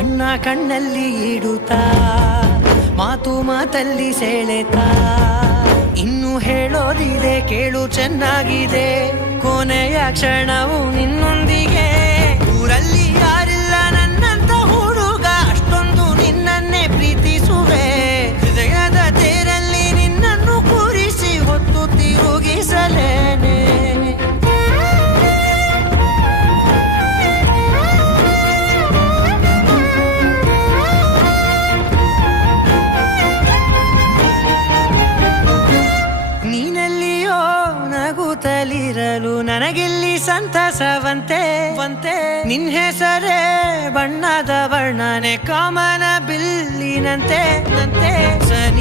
ಕಣ್ಣ ಕಣ್ಣಲ್ಲಿ ಇಡುತ್ತಾ ಮಾತು ಮಾತಲ್ಲಿ ಸೆಳೆತ ಇನ್ನು ಹೇಳೋದಿದೆ ಕೇಳು ಚೆನ್ನಾಗಿದೆ ಕೊನೆಯ ಕ್ಷಣವು ನಿನ್ನ ಕೂತಲಿರಲು ನನಗಿಲ್ಲಿ ಸಂತಸವಂತೆ ವಂತೆ ನಿನ್ ಹೆಸರೇ ಬಣ್ಣದ ವರ್ಣನೆ ಕಾಮನ ಬಿಲ್ಲಿನಂತೆ ನಂತೆ